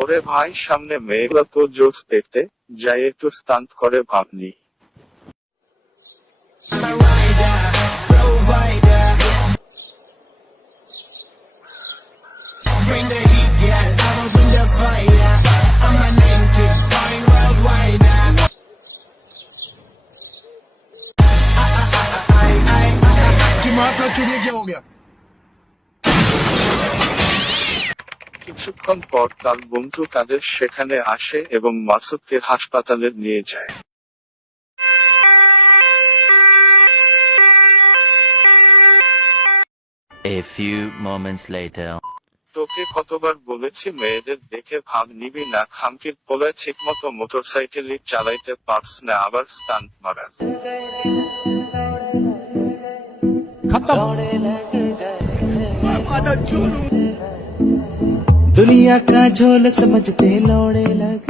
ওরে ভাই, সামনে মেয়েগুলো তো জোস দেখতে, যাই একটু স্টান্ট করে ভাবনি। Bring the heat, yeah, I will bring the fire. And my name keeps flying worldwide. कि माता चुनिए क्या हो गया। কিছুক্ষণ পর তার বন্ধু কাদের সেখানে আসে এবং মাসুদকে হাসপাতালে নিয়ে যায়। A few moments later. তোকে কতবার বলেছি মেয়েদের দেখে ভাব নিবি না, খামকির পোলায় ঠিকমতো মোটরসাইকেলই চালাইতে পারস না, আবার স্টান্ট মারার। दुनिया का झोल समझते लौड़े लग